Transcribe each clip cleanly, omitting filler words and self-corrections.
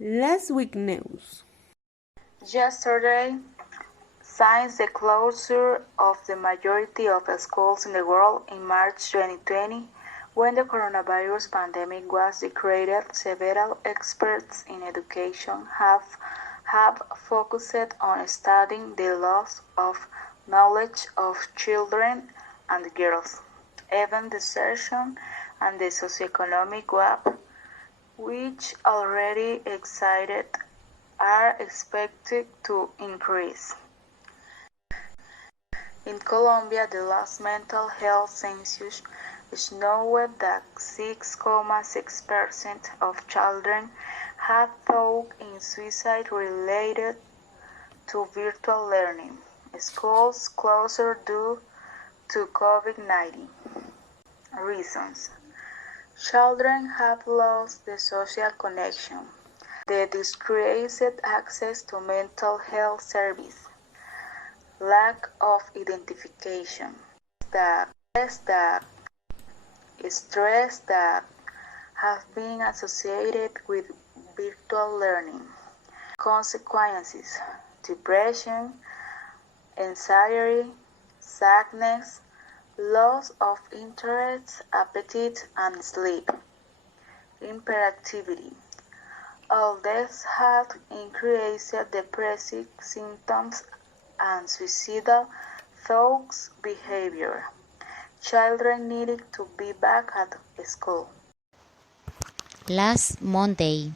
Last week news. Yesterday, since the closure of the majority of schools in the world in March 2020, when the coronavirus pandemic was declared, several experts in education have focused on studying the loss of knowledge of children and girls, even desertion and the socioeconomic gap, which already existed, are expected to increase. In Colombia, the last mental health census showed that 6.6% of children had thought in suicide related to virtual learning. Schools closer due to COVID-19. Reasons. Children have lost the social connection, the decreased access to mental health service, lack of identification, stress that have been associated with virtual learning. Consequences: depression, anxiety, sadness, loss of interest, appetite, and sleep. Hyperactivity. All this had increased depressive symptoms and suicidal thoughts behavior. Children needed to be back at school. Last Monday,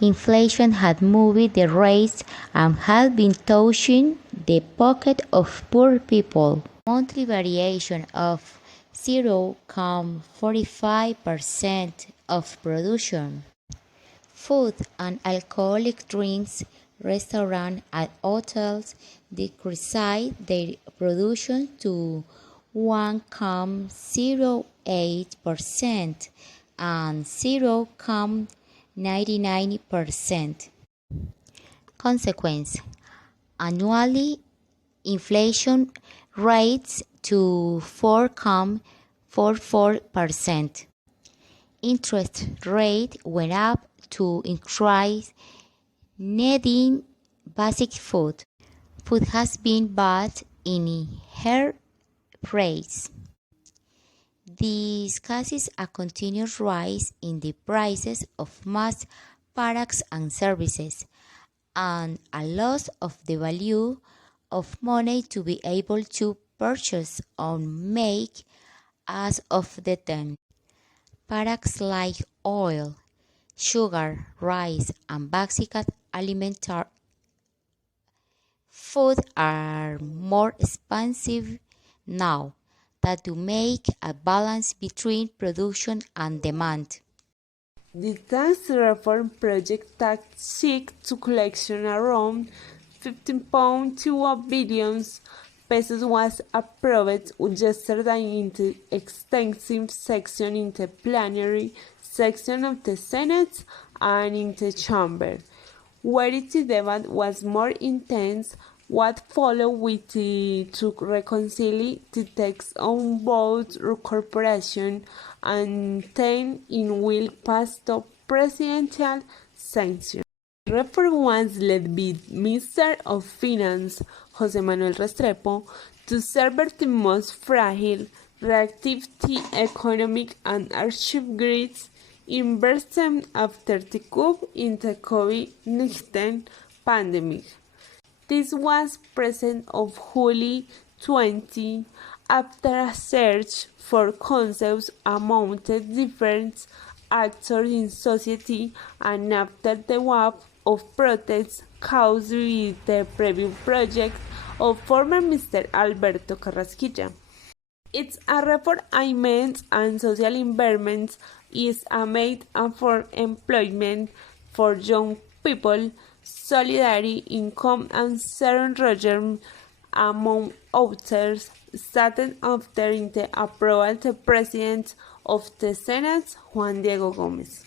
inflation had moved the rates and had been touching the pocket of poor people. Monthly variation of 0.45% of production. Food and alcoholic drinks, restaurants and hotels decreased their production to 1.08% and 0.99%. Consequence: annually inflation rates to 4.44%. Interest rate went up to increase needing basic food. Food has been bought in her price. This causes a continuous rise in the prices of most products and services, and a loss of the value of money to be able to purchase or make as of the time. Products like oil, sugar, rice, and basic alimentary food are more expensive now than to make a balance between production and demand. The tax reform project seeks to collect around 15.2 billion pesos was approved yesterday in the extensive session in the plenary section of the Senate and in the chamber, where the debate was more intense. What followed with to reconcile the text on both corporation and then in will pass the presidential sanction. The reform was led by Minister of Finance José Manuel Restrepo to serve the most fragile, reactive economic and achieve great investment after the coup in the COVID-19 pandemic. This was present of July 20 after a search for concepts among different actors in society and after the wave of protests caused by the previous project of former Mr. Alberto Carrasquilla. It's a reform aimed and social environment is aimed for employment for young people, solidarity, income and certain regime among others, started after the approval the President of the Senate, Juan Diego Gómez.